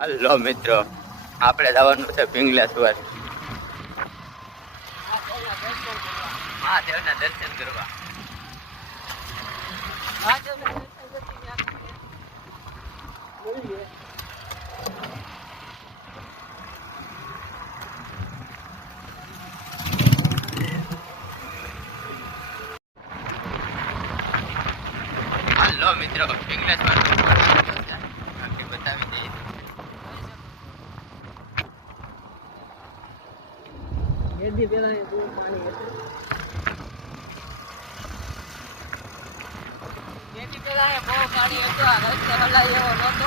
Hello, મિત્રો. આપણે જવાનું છે પિંગલેશ્વર મહાદેવના દર્શન કરવા. હલો, મિત્રો. પિંગલા સુવાર બતાવી દઈએ. એથી પેલા બહુ પાણી હતું. એથી બહુ પાણી હતું, આ રસ્તે હલાય એવો નહોતો.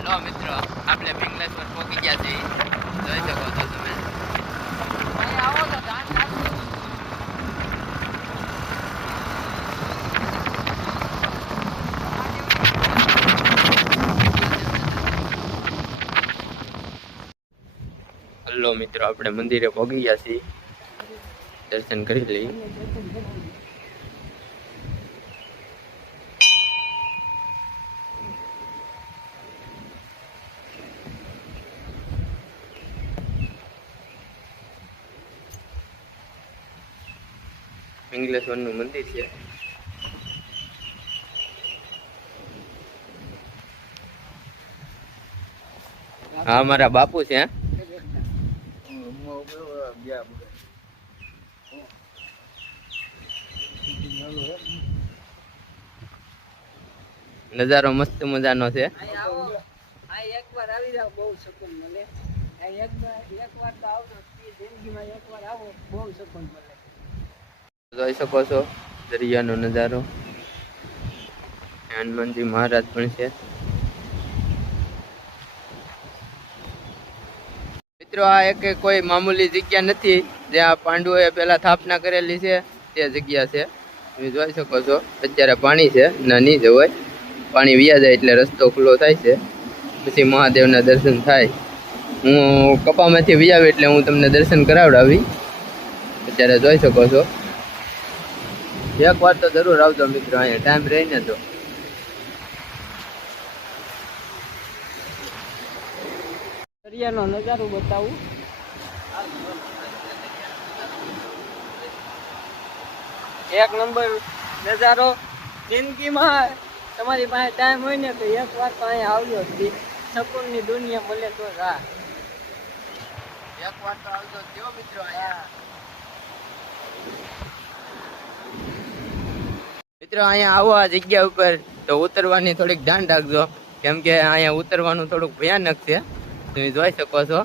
હલો, મિત્રો, આપણે પિંગલેશ્વર પહોંચી ગયા છીએ. જોઈ શકો છો તમે અહીં આવો તો ધ્યાન રાખજો હલો મિત્રો, આપણે મંદિરે પહોંચી ગયા છીએ. દર્શન કરી લઈએ. નું મંદિર છે. હા, મારા બાપુ છે, હે? નજારો મસ્ત મજાનો છે. આવો. અહીં એકવાર આવી જાવ બહુ સુકૂન મળે. એકવાર એકવાર તો આવજો. જિંદગીમાં એકવાર આવો બહુ સુકૂન મળે. જોઈ શકો છો દરિયાનો નજારો. હનુમાનજી મહારાજ પણ છે. મિત્રો, આ એક કોઈ મામૂલી જગ્યા નથી. જ્યાં પાંડવોએ પહેલાં સ્થાપના કરેલી છે, તે જગ્યા છે. તમે જોઈ શકો છો, અત્યારે પાણી છે, નાની જવાય પાણી વ્યા જાય એટલે રસ્તો ખુલ્લો થાય છે. પછી મહાદેવના દર્શન થાય. હું કપામાંથી વ્યાવ એટલે હું તમને દર્શન કરાવડાવી. અત્યારે જોઈ શકો છો. એક વાર તો જરૂર આવજો મિત્રો, અહીંયા ટાઈમ રહીને તો. દરિયાનો નજારો બતાવું એક નંબર નજારો જિંદગીમાં તમારી પાસે ટાઈમ હોય ને તો એક વાર તો અહીંયા આવ્યો જ શકુનની દુનિયા મળે તો રા એક વાર તો આવજો કેવો મિત્રો અહીંયા મિત્રો અહીંયા આવો આ જગ્યા ઉપર તો ઉતરવાની થોડીક ધ્યાન રાખજો કેમ કે અહીંયા ઉતરવાનું થોડુંક ભયાનક છે તમે જોઈ શકો છો.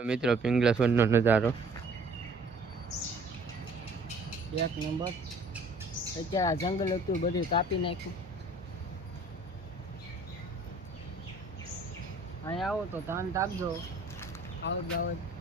મિત્રો નો નજારો. એક નંબર. અત્યારે આ જંગલ હતું, બધું કાપી નાખ્યું. અહીંયા આવો તો ધ્યાન રાખજો. આવત જાવત